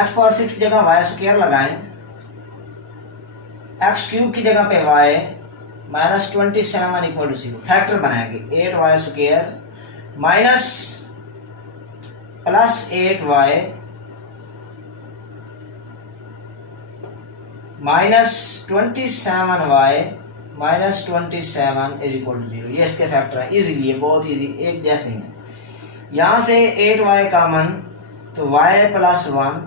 X power 6 जगह y square लगाएं, x cube की जगह पे y minus 27 equal to 0, factor बनाएंगे 8y square minus plus 8y minus 27y minus 27 is equal to 0। ये इसके फैक्टर है, इजीली है, बहुत इजी, एक जैसे हैं। यहाँ से 8y कॉमन तो y प्लस 1,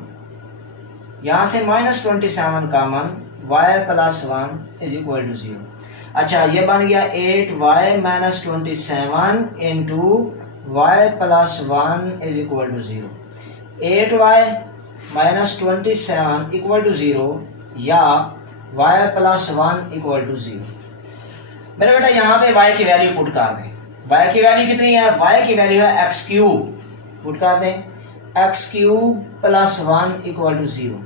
यहाँ से minus 27 common y plus 1 is equal to 0। अच्छा, ये बन गया 8y minus 27 into y plus 1 is equal to 0। 8y minus 27 equal to 0 या y प्लस 1 इक्वल टू 0। मेरे बेटा यहाँ पे y की वैल्यू पुट कर दें। y की वैल्यू कितनी है? y की वैल्यू है एक्स क्यूब, पुट कर दें x cube plus 1 equal to 0।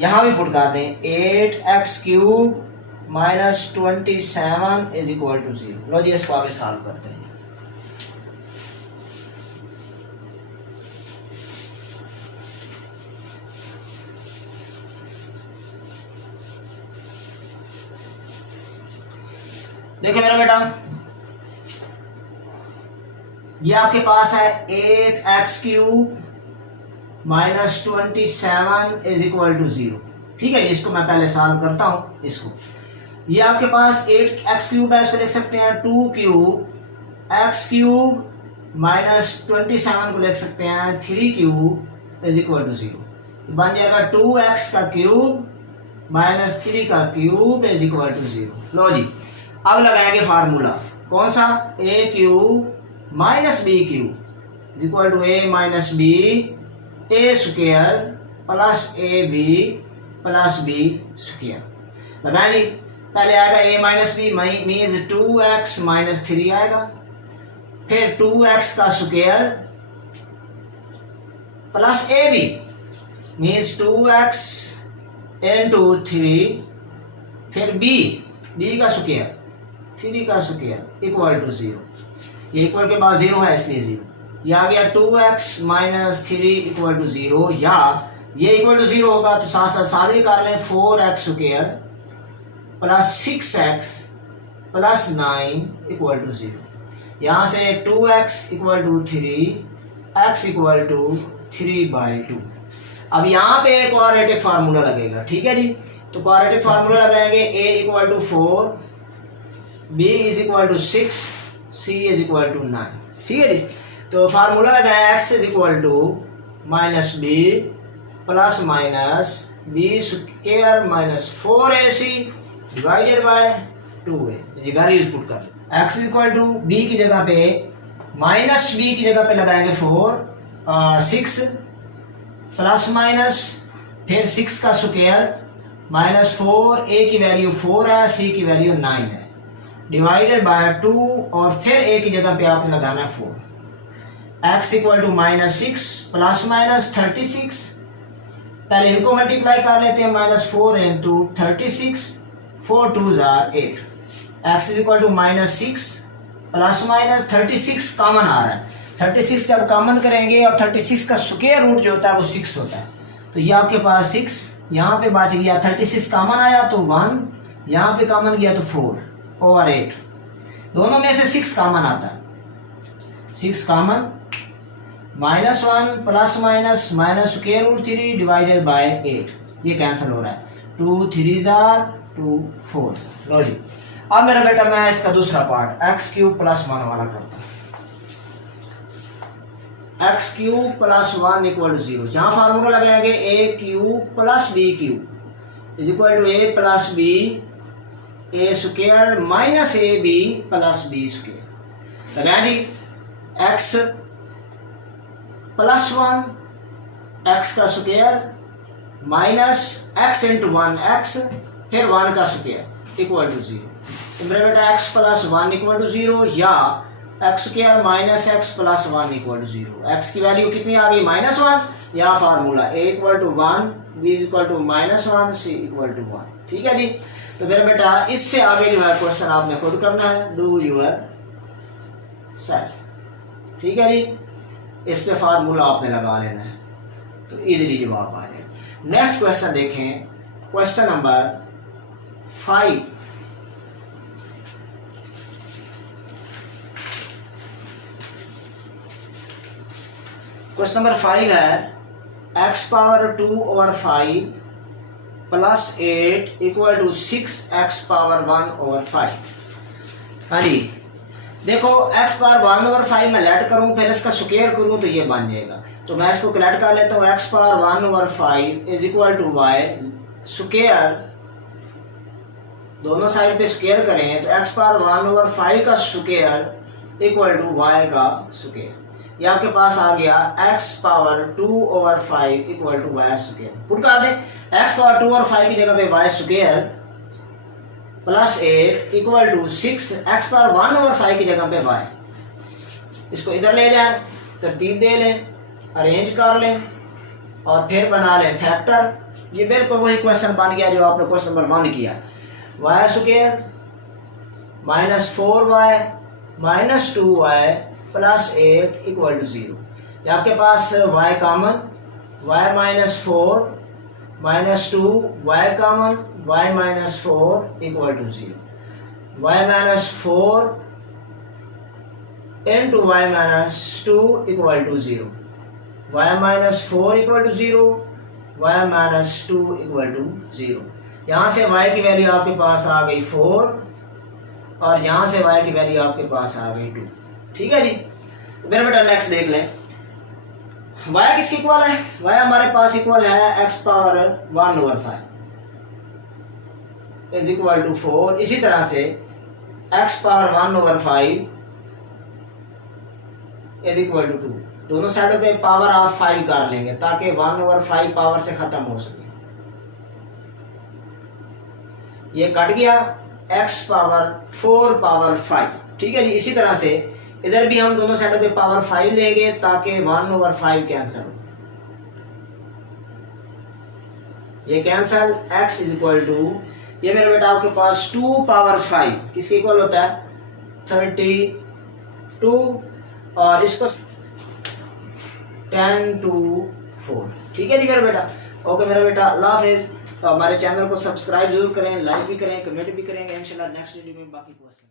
यहाँ भी पुट कर दें 8x cube minus 27 is equal to 0। लो जी, इसको आगे सॉल्व करते हैं। देखिए मेरा बेटा, ये आपके पास है 8x cube minus 27 is equal to 0। ठीक है, इसको मैं पहले सॉल्व करता हूं। इसको, ये आपके पास 8x क्यूब है, इसको लिख सकते हैं 2 क्यूब x क्यूब माइनस 27 को लिख सकते हैं 3 क्यूब इज इक्वल टू 0। बन जाएगा 2x का क्यूब माइनस 3 का क्यूब इज इक्वल टू 0। लो जी, अब लगाएंगे फार्मूला, कौन सा? a cube minus B cube is equal to a minus B A square plus A B plus B square. लगाएंगे, पहले आएगा a minus B means 2x minus 3 आएगा, फिर 2x का square plus A B means 2x into 3, फिर b का square 3 का square equal to 0। ये इक्वल के बाद 0 है इसलिए 0। ये आ गया 2x माइनस 3 इक्वल टू 0, या ये इक्वल टू 0 होगा तो साथ साथ सारे कर लें 4x square plus 6x plus 9 equal to 0। यहाँ से 2x equal to 3, x equal to 3/2। अब यहाँ पे एक क्वाड्रेटिक फार्मूला लगेगा। ठीक है जी, तो क्वाड्रेटिक फार्मूला लगाएंगे a equal to 4, b is equal to 6, c is equal to 9। ठीक है जी, तो फार्मूला लगाया x is equal to minus B plus minus B square minus 4ac divided by 2a। ये वैल्यूज पुट कर, x is equal to b की जगह पे माइनस b की जगह पे लगाएंगे 6 प्लस माइनस फिर 6 का स्क्वायर माइनस 4, a की वैल्यू 4 है, c की वैल्यू 9 है, डिवाइडेड बाय 2 और फिर a की जगह पे आपने लगाना है 4। x equal to minus 6 plus minus 36, पहले इनको मल्टीप्लाई कर लेते हैं, minus 4 into 36, 4 2s are 8। x is equal to minus 6 plus minus 36 common आ रहा है, 36 जब कॉमन करेंगे और 36 का स्क्वायर रूट जो होता है वो 6 होता है, तो ये आपके पास 6 यहाँ पे बच गया, 36 कॉमन आया तो 1, यहाँ पे कॉमन गया तो 4/8। दोनों में से 6 कॉमन आता है, 6 common minus 1 plus minus minus square root 3 divided by 8, ये कैंसिल हो रहा है, 2 3s are 2 4s। लो जी, अब मेरा बेटा मैं इसका दूसरा पार्ट x क्यूब प्लस 1 वाला करता हूँ। x cube plus 1 equal to 0, जहाँ फार्मूला लगाएंगे a cube plus b cube is equal to a plus b a square minus a B plus B square. लगाएंगे x प्लस 1 x का square minus x into 1 x फिर 1 का square equal to 0। तो मेरा बेटा x plus 1 equal to 0 या x square minus x plus 1 equal to 0। x की value कितनी आ गई? माइनस 1। यहाँ formula a equal to 1, b equal to minus 1, c equal to 1। ठीक है जी, तो मेरा बेटा इससे आगे जो है क्वेश्चन आपने खुद करना है, डू यूर सेल्फ। ठीक है जी, इस पे फार्मूला आपने लगा लेना है तो इजीली जवाब आ जाएगा। नेक्स्ट क्वेश्चन देखें, क्वेश्चन नंबर 5। क्वेश्चन नंबर 5 है x power 2/5 plus 8 equal to 6x power 1/5। हाँ जी, देखो x पावर 1/5 मैं लेट करूँ, फिर इसका स्क्वायर करूँ तो ये बन जाएगा। तो मैं इसको लेट कर लेता हूँ, x power 1/5 is equal to y square, दोनों साइड पे स्क्वायर करें तो x पावर 1/5 का स्क्वायर इक्वल टू y का स्क्वायर। ये आपके पास आ गया x power 2/5 equal to y square. Put कर दे, x पावर 2/5 की जगह पे y square plus 8 equal to 6 x power 1/5 की जगह पे y। इसको इधर ले जाए, तरतीब दे लें, अरेंज कर लें और फिर बना लें फैक्टर। ये बिल्कुल वही क्वेश्चन बन गया जो आपने क्वेश्चन नंबर 1 किया। y square minus 4y minus 2y plus 8 equal to 0। ये आपके पास y common, y minus 4 minus 2 y common, y minus 4 equal to 0। y minus 4 into y minus 2 equal to 0। y minus 4 equal to 0, y minus 2 equal to 0। यहाँ से y की value आपके पास आ गई 4 और यहाँ से y की वैल्यू आपके पास आ गई 2। ठीक है जी। तो मेरा बेटा नेक्स्ट देख लें, y किसकी इक्वल है? y हमारे पास इक्वल है x power 1/5 is equal to 4। इसी तरह से x power 1/5 is equal to 2। दोनों साइडों पे पावर ऑफ 5 कर लेंगे ताकि 1/5 पावर से खत्म हो सके। ये कट गया, x पावर 4 पावर 5। ठीक है जी। इसी तरह से इधर भी हम दोनों साइडों पे पावर 5 लेंगे ताकि 1/5 कैंसिल हो। ये cancel, x is equal to, ये मेरे बेटा आपके पास 2 पावर 5 किसके इक्वल होता है? 32 और इसको 10 to 4। ठीक है जी मेरा बेटा। ओके मेरा बेटा, अल्लाह हाफिज। तो हमारे चैनल को सब्सक्राइब जरूर करें, लाइक भी करें, कमेंट भी करेंगे। इंशाल्लाह नेक्स्ट वीडियो में बाकी क्वेश्चन